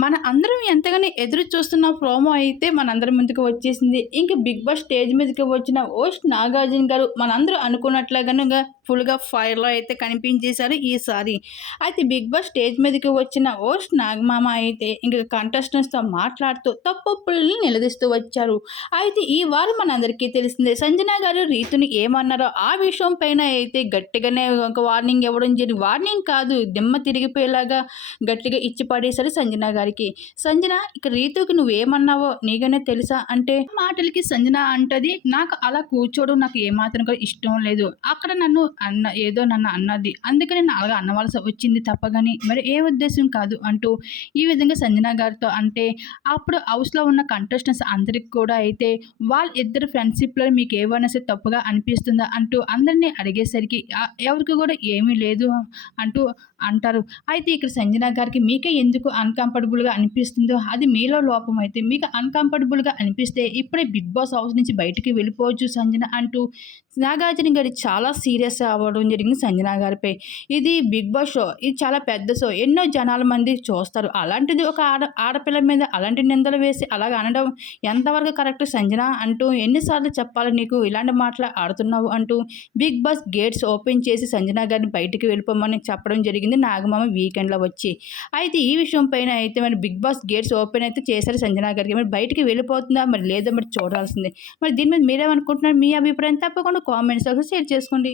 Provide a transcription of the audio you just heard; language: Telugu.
మన అందరం ఎంతగానో ఎదురు చూస్తున్న ప్రోమో అయితే మనందరి ముందుకు వచ్చేసింది. ఇంకా బిగ్ బాస్ స్టేజ్ మీదకి వచ్చిన ఓస్ట్ నాగార్జున గారు మనందరూ అనుకున్నట్లుగాను ఫుల్గా ఫైర్లో అయితే కనిపించేశారు ఈసారి. అయితే బిగ్ బాస్ స్టేజ్ మీదకి వచ్చిన ఓస్ట్ నాగమామ అయితే ఇంకా కంటెస్టెంట్స్తో మాట్లాడుతూ తప్పుల్ని నిలదీస్తూ వచ్చారు. అయితే ఈ వారం మనందరికీ తెలిసిందే సంజన గారు రీతుని ఏమన్నారో ఆ విషయం పైన అయితే గట్టిగానే ఒక వార్నింగ్ ఇవ్వడం జరిగింది. వార్నింగ్ కాదు దిమ్మ తిరిగిపోయేలాగా గట్టిగా ఇచ్చి పడేశారు సంజన గారు. గారికి సంజన ఇక రీతుకి నువ్వేమన్నావో నీకనే తెలుసా? అంటే మాటలకి సంజన అంటది నాకు అలా కూర్చోవడం నాకు ఏమాత్రం కూడా ఇష్టం లేదు. అక్కడ నన్ను అన్న ఏదో నన్ను అన్నది. అందుకని నేను అలాగా అన్నవలసి వచ్చింది తప్పగాని మరి ఏ ఉద్దేశం కాదు? అంటూ ఈ విధంగా సంజన గారితో అంటే అప్పుడు హౌస్లో ఉన్న కంటెస్టెంట్స్ అందరికి కూడా అయితే వాళ్ళ ఇద్దరు ఫ్రెండ్షిప్లో మీకు ఏమైనా సరే తప్పుగా అనిపిస్తుందా? అంటూ అందరినీ అడిగేసరికి ఎవరికి కూడా ఏమీ లేదు అంటూ అంటారు. అయితే ఇక్కడ సంజన గారికి మీకే ఎందుకు అన్కంఫర్టబుల్ అన్కంఫర్టబుల్గా అనిపిస్తుందో అది మీలో లోపం అయితే మీకు అన్కంఫర్టబుల్గా అనిపిస్తే ఇప్పుడే బిగ్ బాస్ హౌస్ నుంచి బయటికి వెళ్ళిపోవచ్చు సంజన అంటూ నాగార్జున గారి చాలా సీరియస్ అవ్వడం జరిగింది సంజన గారిపై. ఇది బిగ్ బాస్ షో ఇది చాలా పెద్ద షో. ఎన్నో జనాల మంది చూస్తారు. అలాంటిది ఒక ఆడ ఆడపిల్ల మీద అలాంటి నిందలు వేసి అలాగ అనడం ఎంతవరకు కరెక్ట్ సంజన అంటూ ఎన్నిసార్లు చెప్పాలి నీకు ఇలాంటి మాటలు ఆడుతున్నావు అంటూ బిగ్ బాస్ గేట్స్ ఓపెన్ చేసి సంజన గారిని బయటికి వెళ్ళిపోమని చెప్పడం జరిగింది నాగమామ వీకెండ్లో వచ్చి. అయితే ఈ విషయం పైన అయితే మరి బిగ్ బాస్ గేట్స్ ఓపెన్ అయితే చేశారు సంజనా గారికి. మరి బయటికి వెళ్ళిపోతుందా? మరి లేదో మరి చూడాల్సిందే. మరి దీని మీద మీరేమనుకుంటున్నారు? మీ అభిప్రాయం తప్పకుండా కామెంట్స్ షేర్ చేసుకోండి.